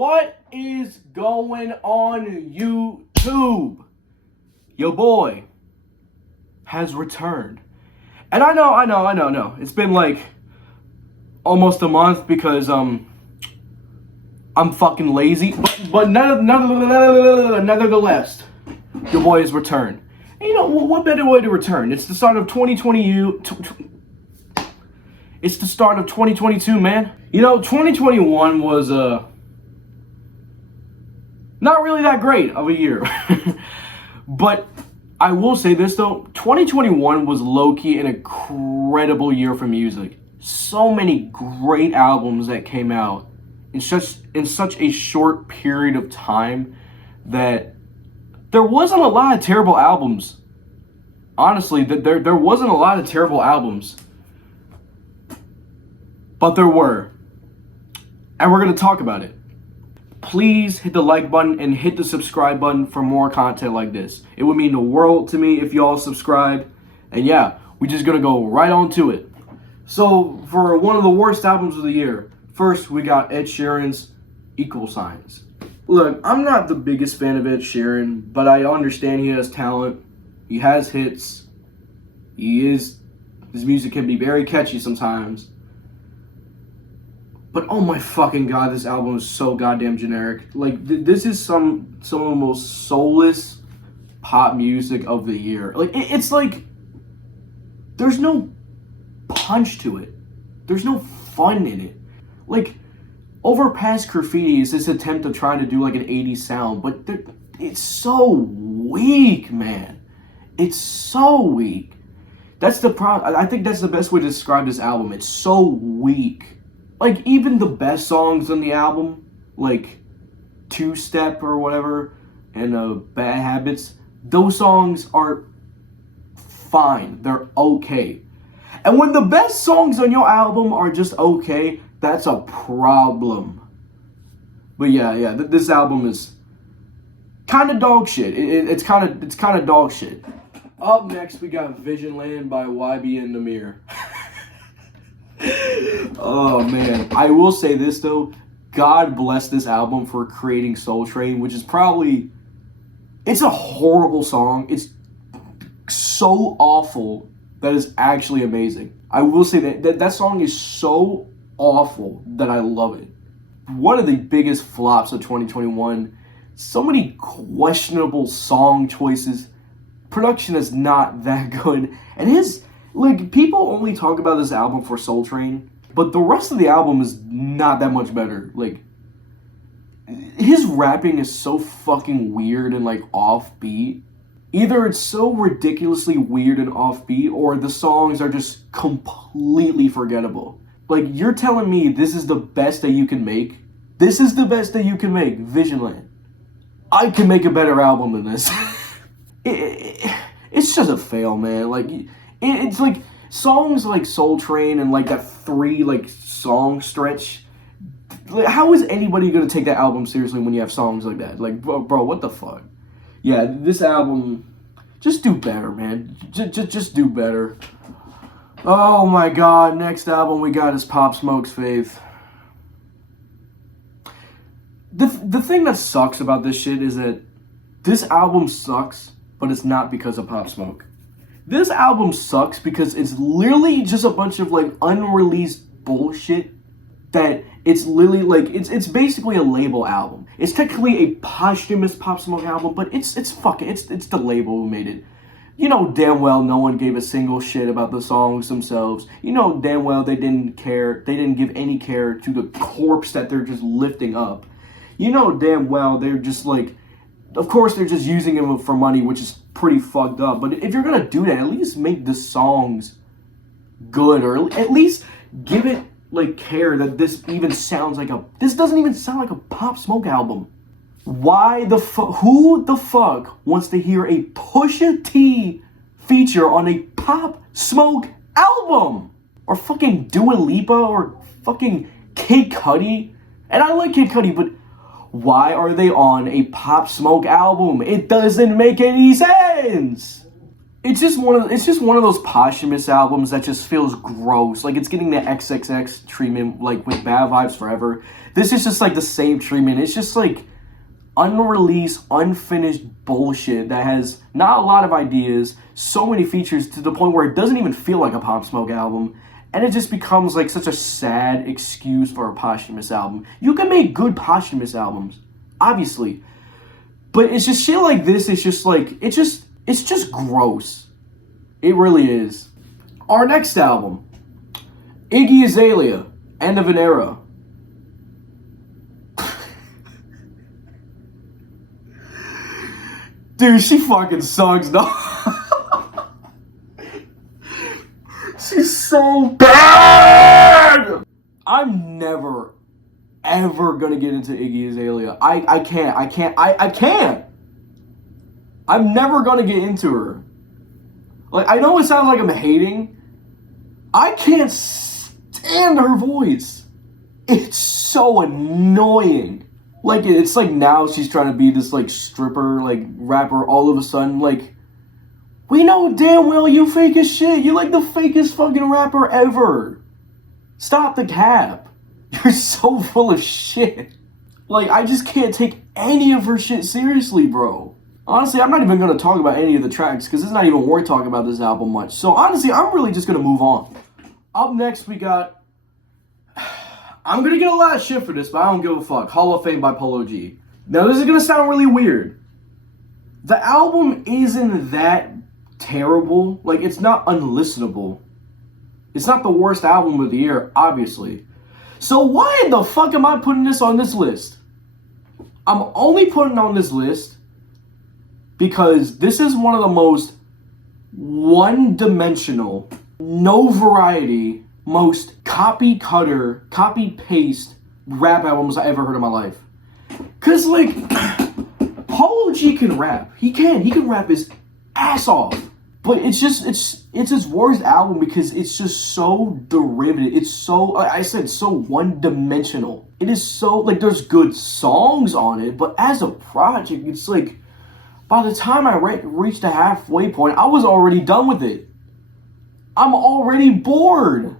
What is going on YouTube? Your boy has returned. And I know. It's been like almost a month because I'm fucking lazy. But nevertheless, your boy has returned. And you know, what better way to return? It's the start of 2020. It's the start of 2022, man. You know, 2021 was not really that great of a year. But I will say this though, 2021 was low-key an incredible year for music. So many great albums that came out in such a short period of time that there wasn't a lot of terrible albums. Honestly, there wasn't a lot of terrible albums. But there were. And we're going to talk about it. Please hit the like button and hit the subscribe button for more content like this. It would mean the world to me if y'all subscribe. And yeah, we're just going to go right on to it. So, for one of the worst albums of the year, first we got Ed Sheeran's Equal Signs. Look, I'm not the biggest fan of Ed Sheeran, but I understand he has talent. He has hits. His music can be very catchy sometimes. But oh my fucking god, this album is so goddamn generic. Like, this is some of the most soulless pop music of the year. Like, it's like, there's no punch to it. There's no fun in it. Like, Overpass Graffiti is this attempt of trying to do like an 80s sound, but it's so weak, man. It's so weak. That's the problem. I think that's the best way to describe this album. It's so weak. Like, even the best songs on the album, like Two Step or whatever, and Bad Habits, those songs are fine. They're okay. And when the best songs on your album are just okay, that's a problem. But yeah, this album is kind of dog shit. It's kind of dog shit. Up next, we got Visionland by YB and Namir. Oh man, I will say this though, God bless this album for creating Soul Train, which is probably, it's a horrible song. It's so awful that is actually amazing. I will say that song is so awful that I love it. One of the biggest flops of 2021, so many questionable song choices. Production is not that good, and like, people only talk about this album for Soul Train, but the rest of the album is not that much better. Like, his rapping is so fucking weird and, like, offbeat. Either it's so ridiculously weird and offbeat, or the songs are just completely forgettable. Like, you're telling me this is the best that you can make? This is the best that you can make, Visionland. I can make a better album than this. It's just a fail, man. Like, it's like songs like Soul Train and like that 3 like song stretch. Like, how is anybody gonna take that album seriously when you have songs like that? Like, bro, what the fuck? Yeah, this album, just do better, man. Just do better. Oh my god, next album we got is Pop Smoke's Faith. The thing that sucks about this shit is that this album sucks, but it's not because of Pop Smoke. This album sucks because it's literally just a bunch of like unreleased bullshit that it's literally like it's basically a label album. It's technically a posthumous Pop Smoke album, but it's the label who made it. You know damn well no one gave a single shit about the songs themselves. You know damn well they didn't care. They didn't give any care to the corpse that they're just lifting up. You know damn well they're just like, of course they're just using him for money, which is pretty fucked up. But if you're gonna do that, at least make the songs good, or at least give it like care that this even sounds like this doesn't even sound like a Pop Smoke album. Who the fuck wants to hear a Pusha T feature on a Pop Smoke album? Or fucking Dua Lipa or fucking Kid Cudi? And I like Kid Cudi, but why are they on a Pop Smoke album? It doesn't make any sense. it's just one of those posthumous albums that just feels gross. Like it's getting the XXX treatment, like with Bad Vibes Forever. This is just like the same treatment. It's just like unreleased, unfinished bullshit that has not a lot of ideas, so many features to the point where it doesn't even feel like a Pop Smoke album. And it just becomes like such a sad excuse for a posthumous album. You can make good posthumous albums, obviously. But it's just shit like this, it's just like, it's just gross. It really is. Our next album, Iggy Azalea, End of an Era. Dude, she fucking sucks, dog. She's so bad! I'm never, ever gonna get into Iggy Azalea. I can't. I'm never gonna get into her. Like, I know it sounds like I'm hating. I can't stand her voice. It's so annoying. Like, it's like now she's trying to be this, like, stripper, like, rapper all of a sudden. Like, we know damn well you fake as shit. You're like the fakest fucking rapper ever. Stop the cap. You're so full of shit. Like, I just can't take any of her shit seriously, bro. Honestly, I'm not even going to talk about any of the tracks because it's not even worth talking about this album much. So, honestly, I'm really just going to move on. Up next, we got... I'm going to get a lot of shit for this, but I don't give a fuck. Hall of Fame by Polo G. Now, this is going to sound really weird. The album isn't that terrible. Like, it's not unlistenable. It's not the worst album of the year, obviously. So why the fuck am I putting this on this list? I'm only putting it on this list because this is one of the most one-dimensional, no variety, most copy-cutter, copy-paste rap albums I ever heard in my life. Because, like, Polo G can rap. He can rap his ass off. But it's his worst album because it's just so derivative. It's so, like I said, so one-dimensional. It is so, like, there's good songs on it, but as a project, it's like, by the time I reached the halfway point, I was already done with it. I'm already bored.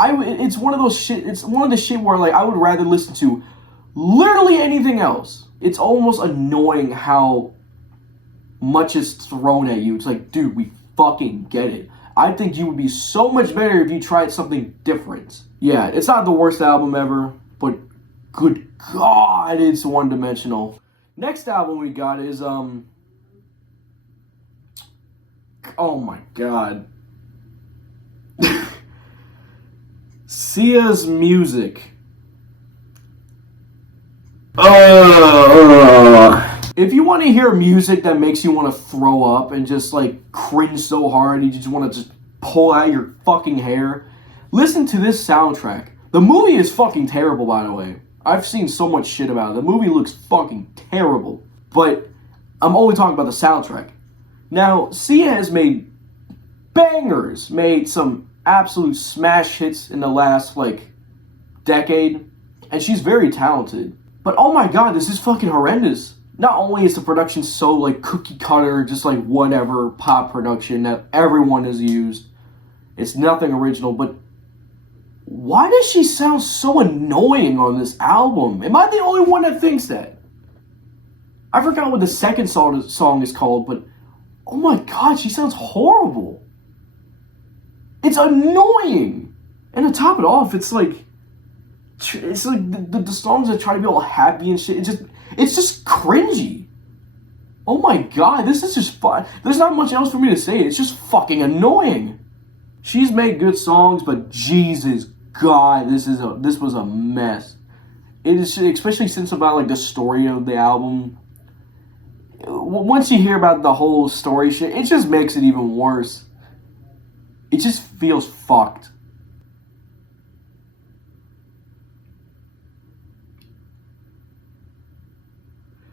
It's one of those shit, it's one of the shit where, like, I would rather listen to literally anything else. It's almost annoying how much is thrown at you. It's like, dude, we fucking get it. I think you would be so much better if you tried something different. Yeah, it's not the worst album ever, but good God, it's one-dimensional. Next album we got is, oh my God. Sia's Music. If you want to hear music that makes you want to throw up and just like cringe so hard you just want to just pull out your fucking hair, listen to this soundtrack. The movie is fucking terrible, by the way. I've seen so much shit about it. The movie looks fucking terrible. But I'm only talking about the soundtrack. Now, Sia has made bangers, made some absolute smash hits in the last like decade, and she's very talented. But oh my God, this is fucking horrendous. Not only is the production so like cookie cutter, just like whatever pop production that everyone has used, it's nothing original, but why does she sound so annoying on this album? Am I the only one that thinks that? I forgot what the second song is called, but oh my God, she sounds horrible. It's annoying. And to top it off, it's like the songs that try to be all happy and shit, it's just cringy. Oh my God, this is just fun. There's not much else for me to say. It's just fucking annoying. She's made good songs, but Jesus God, this was a mess. It is, especially since about like the story of the album. Once you hear about the whole story shit, it just makes it even worse. It just feels fucked.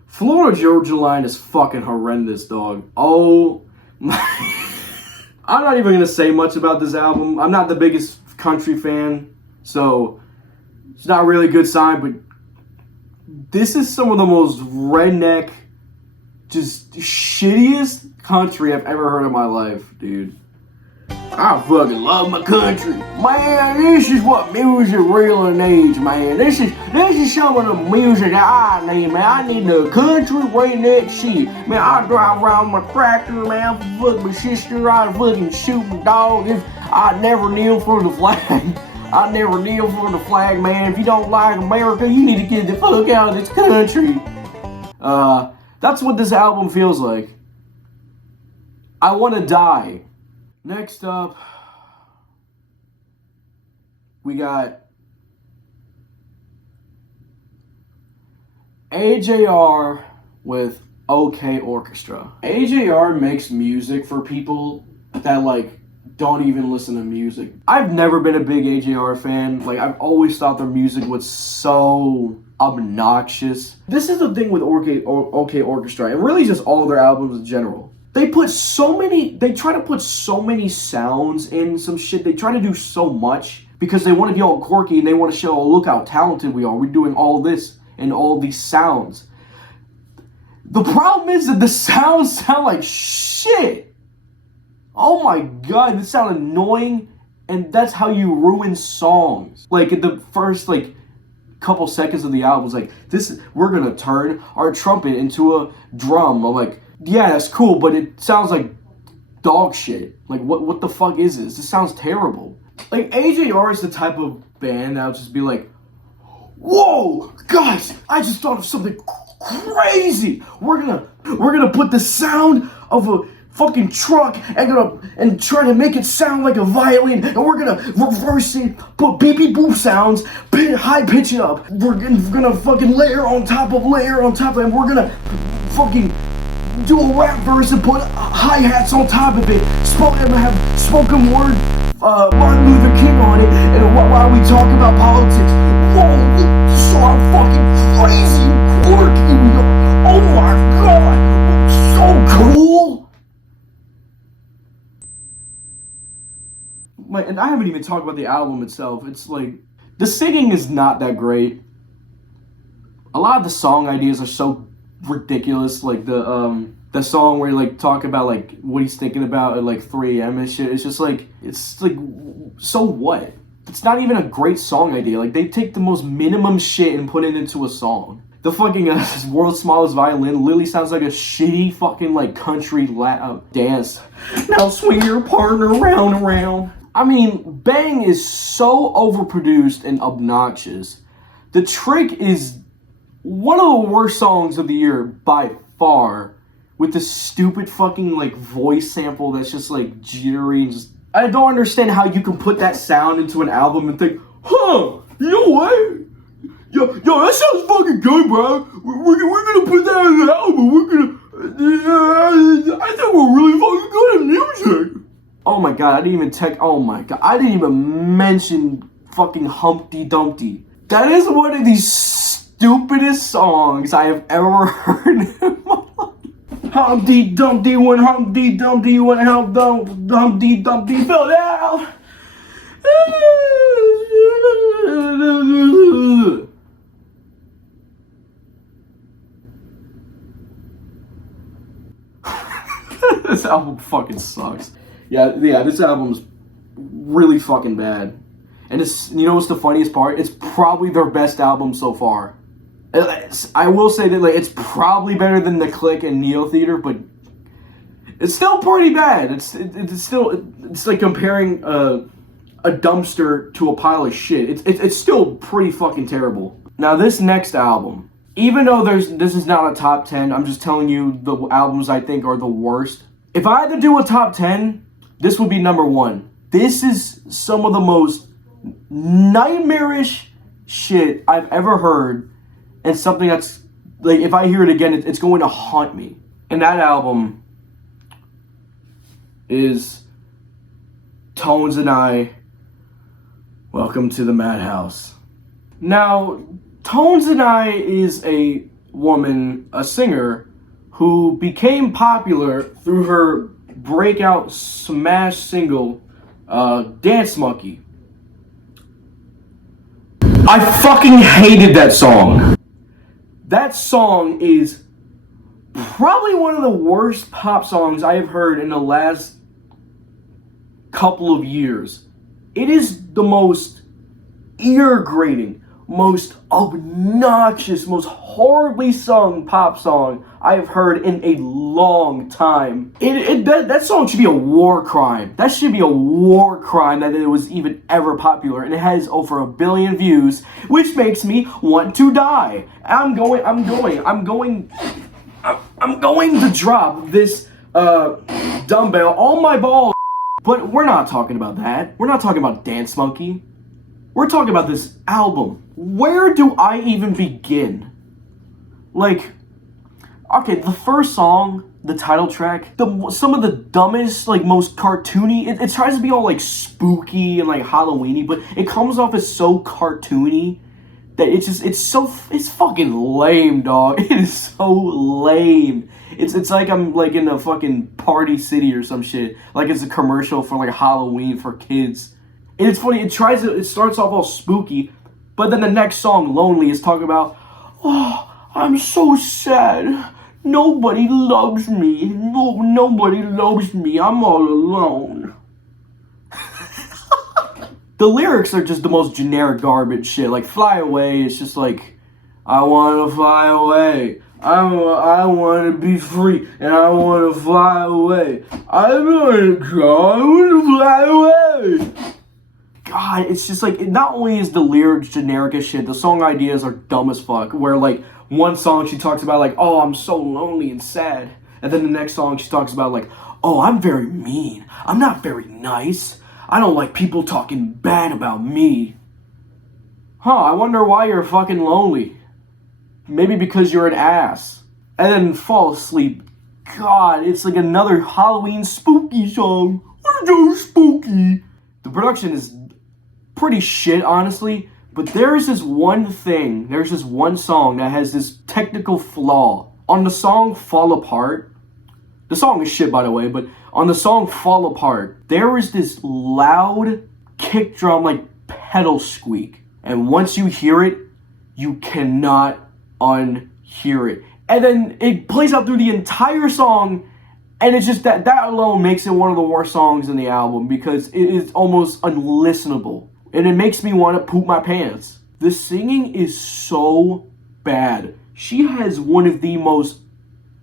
Florida Georgia Line is fucking horrendous, dog. Oh my. I'm not even gonna say much about this album. I'm not the biggest country fan, so it's not really a good sign, but this is some of the most redneck, just shittiest country I've ever heard in my life, dude. I fucking love my country. Man, this is what music really needs, man. This is some of the music that I need, man. I need the country redneck shit. Man, I drive around my tractor, man. Fuck my sister, I fucking shoot my dog. I never kneel for the flag. I never kneel for the flag, man. If you don't like America, you need to get the fuck out of this country. That's what this album feels like. I want to die. Next up, we got AJR with OK Orchestra. AJR makes music for people that like don't even listen to music. I've never been a big AJR fan. Like, I've always thought their music was so obnoxious. This is the thing with OK Orchestra, and really just all their albums in general. They try to put so many sounds in some shit. They try to do so much because they want to be all quirky and they want to show, oh, look how talented we are. We're doing all this and all these sounds. The problem is that the sounds sound like shit. Oh my god, this sounds annoying, and that's how you ruin songs. Like, in the first, like, couple seconds of the album, it's like, we're gonna turn our trumpet into a drum. I'm like, yeah, that's cool, but it sounds like dog shit. Like, what the fuck is this? This sounds terrible. Like, AJR is the type of band that would just be like, whoa, guys, I just thought of something crazy. We're gonna put the sound of a fucking truck and try to make it sound like a violin, and we're gonna reverse it, put beep beep boop sounds, high pitch it up. We're gonna fucking layer on top of, and we're gonna fucking do a rap verse and put hi-hats on top of it. Have spoken word Martin Luther King on it, and while we talk about politics. Whoa, you saw how fucking crazy and quirky we are. Oh my god, so cool. Like, and I haven't even talked about the album itself. It's like, the singing is not that great. A lot of the song ideas are so ridiculous. Like the song where you like talk about like what he's thinking about at like 3 a.m. and shit. It's just like, so what? It's not even a great song idea. Like, they take the most minimum shit and put it into a song. The fucking world's smallest violin literally sounds like a shitty fucking like country dance. Now swing your partner round and round. I mean, Bang is so overproduced and obnoxious. The Trick is one of the worst songs of the year by far, with the stupid fucking like voice sample that's just like jittery and just, I don't understand how you can put that sound into an album and think, huh, you know what? Yo, that sounds fucking good, bro. We're gonna put that in the album. I think we're really fucking good at music. Oh my god, I didn't even mention fucking Humpty Dumpty. That is one of the stupidest songs I have ever heard in my life. Humpty Dumpty went Humpty Dumpty went Humpty Dumpty fell down. This album fucking sucks. Yeah, this album's really fucking bad. And you know what's the funniest part? It's probably their best album so far. I will say that like it's probably better than The Click and Neo Theater, but it's still pretty bad. It's like comparing a dumpster to a pile of shit. It's still pretty fucking terrible. Now this next album, even though this is not a top 10, I'm just telling you the albums I think are the worst. If I had to do a top 10, this would be number 1. This is some of the most nightmarish shit I've ever heard, and something that's like, if I hear it again, it's going to haunt me. And that album is Tones and I, Welcome to the Madhouse. Now, Tones and I is a woman, a singer, who became popular through her breakout smash single, Dance Monkey. I fucking hated that song. That song is probably one of the worst pop songs I have heard in the last couple of years. It is the most ear-grating, most obnoxious, most horribly sung pop song I have heard in a long time. That song should be a war crime. That should be a war crime that it was even ever popular, and it has over 1 billion views, which makes me want to die. I'm going to drop this dumbbell on my balls. But we're not talking about that. We're not talking about Dance Monkey. We're talking about this album. Where do I even begin? Like, okay, the first song, the title track, some of the dumbest, like, most cartoony, it tries to be all, like, spooky and, like, Halloween-y, but it comes off as so cartoony that it's fucking lame, dog. It is so lame. It's like I'm like in a fucking Party City or some shit. Like it's a commercial for like Halloween for kids. And it's funny, it starts off all spooky, but then the next song, Lonely, is talking about, oh, I'm so sad. Nobody loves me. Nobody loves me. I'm all alone. The lyrics are just the most generic garbage shit. Like, Fly Away, it's just like, I want to fly away. I want to be free, and I want to fly away. I want to fly away. God, it's just like, not only is the lyrics generic as shit, the song ideas are dumb as fuck. Where, like, one song she talks about, like, oh, I'm so lonely and sad. And then the next song she talks about, like, oh, I'm very mean. I'm not very nice. I don't like people talking bad about me. Huh, I wonder why you're fucking lonely. Maybe because you're an ass. And then Fall Asleep. God, it's like another Halloween spooky song. We're so spooky. The production is pretty shit, honestly. But there's this one song that has this technical flaw. On the song Fall Apart, the song is shit, by the way, but on the song Fall Apart, there is this loud kick drum, like, pedal squeak. And once you hear it, you cannot unhear it. And then it plays out through the entire song, and it's just that alone makes it one of the worst songs in the album because it is almost unlistenable. And it makes me want to poop my pants. The singing is so bad. She has one of the most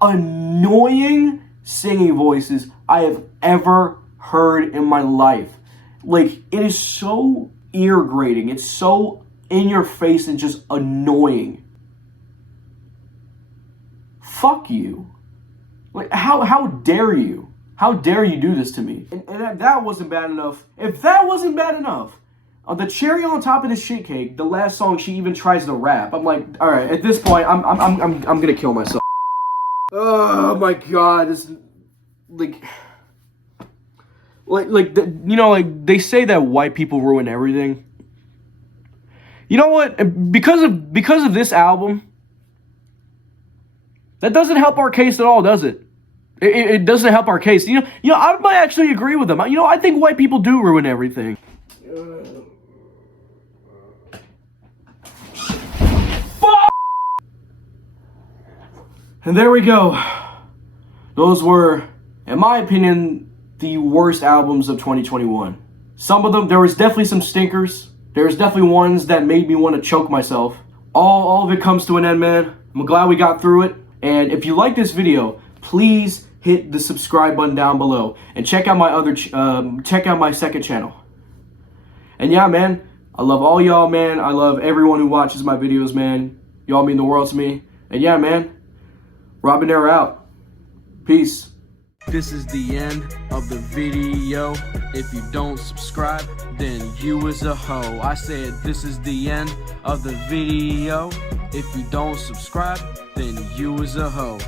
annoying singing voices I have ever heard in my life. Like, it is so ear grating. It's so in your face and just annoying. Fuck you. Like, how dare you? How dare you do this to me? And if that wasn't bad enough, the cherry on top of the shit cake, the last song she even tries to rap. I'm like, all right, at this point, I'm gonna kill myself. Oh my god, this, like they say that white people ruin everything. You know what? Because of this album, that doesn't help our case at all, does it? It doesn't help our case. You know, I might actually agree with them. You know, I think white people do ruin everything. And there we go. Those were, in my opinion, the worst albums of 2021. Some of them, there was definitely some stinkers. There's definitely ones that made me want to choke myself. All of it comes to an end, man. I'm glad we got through it. And if you like this video, please hit the subscribe button down below and check out my second channel. And yeah, man, I love all y'all, man. I love everyone who watches my videos, man. Y'all mean the world to me. And yeah, man, Robinaire out. Peace. This is the end of the video. If you don't subscribe, then you is a hoe. I said this is the end of the video. If you don't subscribe, then you is a hoe.